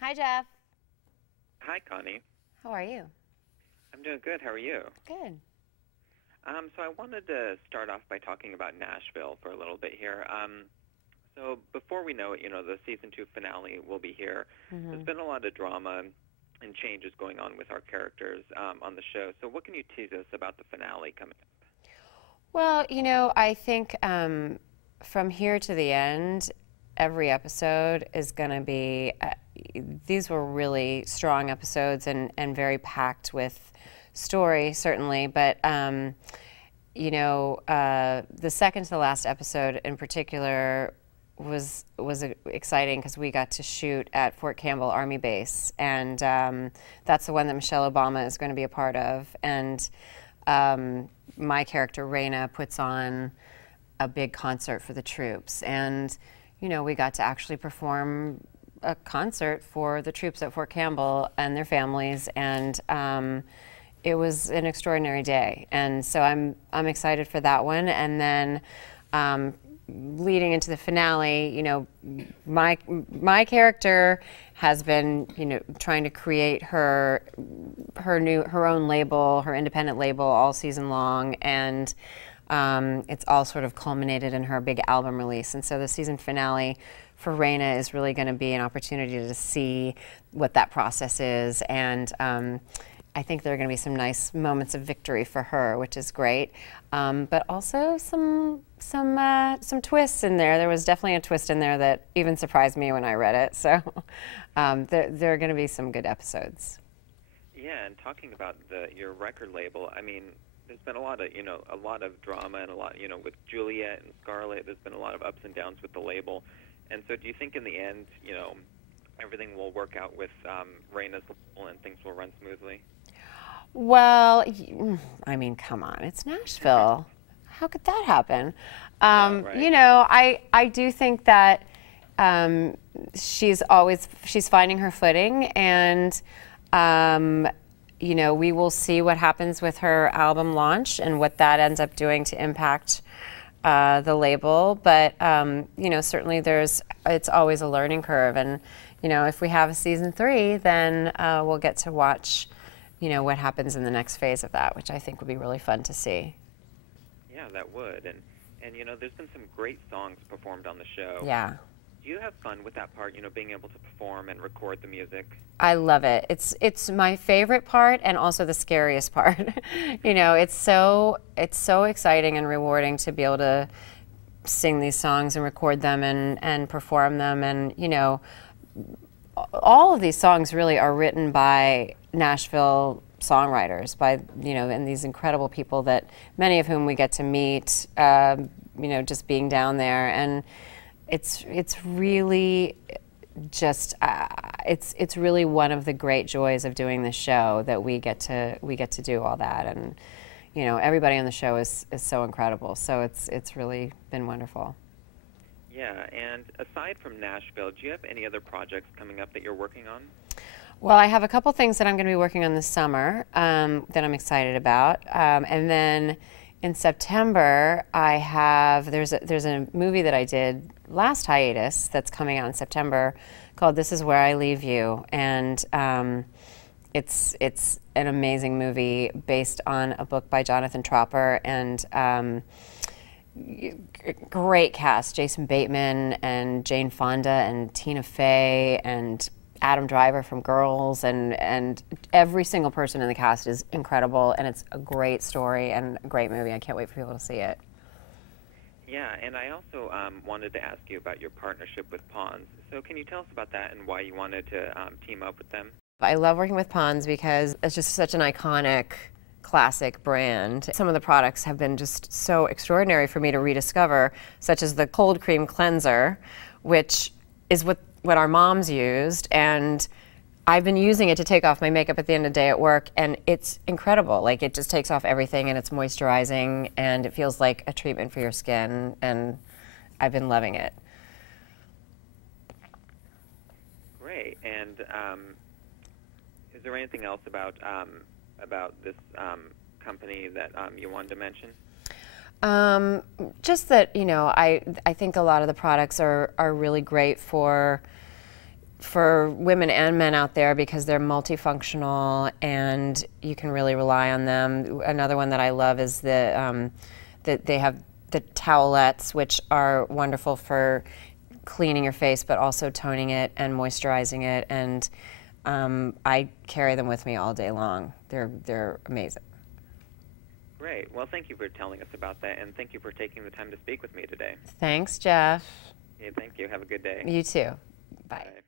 Hi, Jeff. Hi, Connie. How are you? I'm doing good. How are you? Good. So I wanted to start off by talking about Nashville for a little bit here. So before we know it, the season 2 finale will be here. There's been a lot of drama and changes going on with our characters on the show. So what can you tease us about the finale coming up? Well, I think from here to the end, every episode is going to be, these were really strong episodes and very packed with story, certainly. But, the second to the last episode in particular was exciting because we got to shoot at Fort Campbell Army Base, and that's the one that Michelle Obama is going to be a part of. And my character, Rayna, puts on a big concert for the troops. And, we got to actually perform a concert for the troops at Fort Campbell and their families. And it was an extraordinary day. And so I'm excited for that one. And then leading into the finale, my character has been, trying to create her own label, her independent label, all season long, and it's all sort of culminated in her big album release. And so the season finale for Rayna is really going to be an opportunity to see what that process is, and I think there are going to be some nice moments of victory for her, which is great. But also some twists in there. There was definitely a twist in there that even surprised me when I read it. So there are going to be some good episodes. Yeah, and talking about your record label, I mean, there's been a lot of drama and a lot, with Juliet and Scarlett. There's been a lot of ups and downs with the label. And so, do you think in the end, everything will work out with Rayna's label and things will run smoothly? Well, I mean, come on, it's Nashville. How could that happen? Yeah, right. I do think that she's finding her footing, and we will see what happens with her album launch and what that ends up doing to impact the label. But certainly it's always a learning curve, and if we have a season 3, then we'll get to watch what happens in the next phase of that, which I think would be really fun to see. Yeah, that would. And there's been some great songs performed on the show. Yeah. Do you have fun with that part, being able to perform and record the music? I love it. It's my favorite part and also the scariest part. It's so exciting and rewarding to be able to sing these songs and record them and perform them. And, all of these songs really are written by Nashville songwriters, and these incredible people that many of whom we get to meet, just being down there. And it's really just it's really one of the great joys of doing this show, that we get to do all that. And everybody on the show is so incredible, so it's really been wonderful. Yeah, and aside from Nashville, do you have any other projects coming up that you're working on? Well, I have a couple things that I'm going to be working on this summer that I'm excited about, and then in September there's a movie that I did last hiatus that's coming out in September called "This Is Where I Leave You," and it's an amazing movie based on a book by Jonathan Tropper, and great cast: Jason Bateman and Jane Fonda and Tina Fey and Adam Driver from Girls, and every single person in the cast is incredible, and it's a great story and a great movie. I can't wait for people to see it. Yeah, and I also wanted to ask you about your partnership with Pons. So can you tell us about that and why you wanted to team up with them? I love working with Pons because it's just such an iconic, classic brand. Some of the products have been just so extraordinary for me to rediscover, such as the cold cream cleanser, which is what our moms used, and I've been using it to take off my makeup at the end of the day at work, and it's incredible. Like, it just takes off everything, and it's moisturizing, and it feels like a treatment for your skin, and I've been loving it. Great. And is there anything else about this company that you wanted to mention? Just that, I think a lot of the products are really great for for women and men out there because they're multifunctional and you can really rely on them. Another one that I love is that they have the towelettes, which are wonderful for cleaning your face, but also toning it and moisturizing it. And I carry them with me all day long. They're amazing. Great. Well, thank you for telling us about that, and thank you for taking the time to speak with me today. Thanks, Jeff. Yeah, thank you. Have a good day. You too. Bye. Bye.